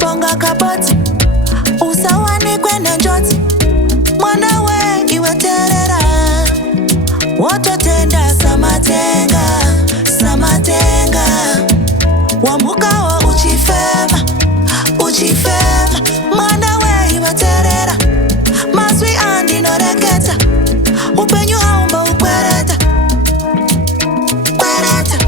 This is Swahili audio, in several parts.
bonga kaboti usawani kwenda njoti mwana we iweterera woto tenda samatenga samatenga wamuka wa uchifema uchifema mwana we iweterera maswi andi noreketa upenyu haumba ukwereta kwereta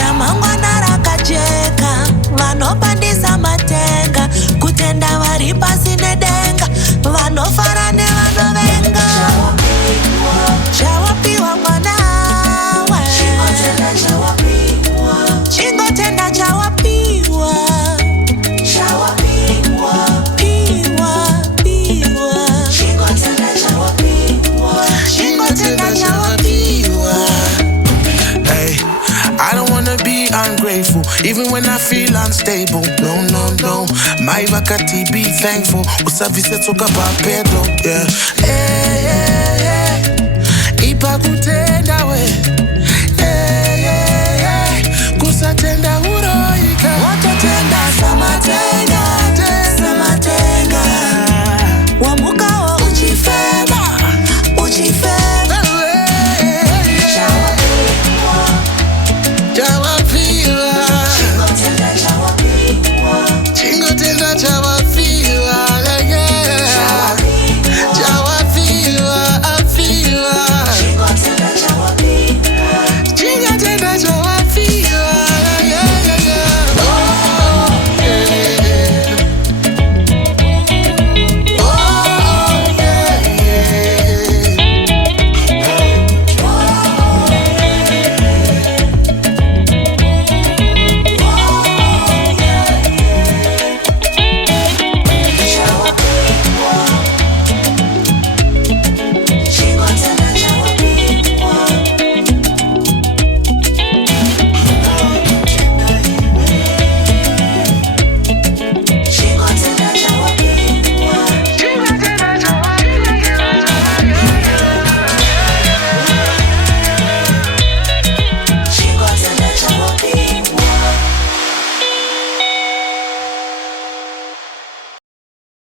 ramangwana rakajeka vanopandisa matenga kutenda vari pasi nedenga vanofara nevanovenga chawapiwa mwana we chingotenda chawapiwa ungrateful, even when I feel unstable. No, no, no. My vakati be thankful. Usavise toka pa Pedro, yeah. Hey, hey, hey. Ipa kutenda we. Hey, hey, hey. Kusatenda we.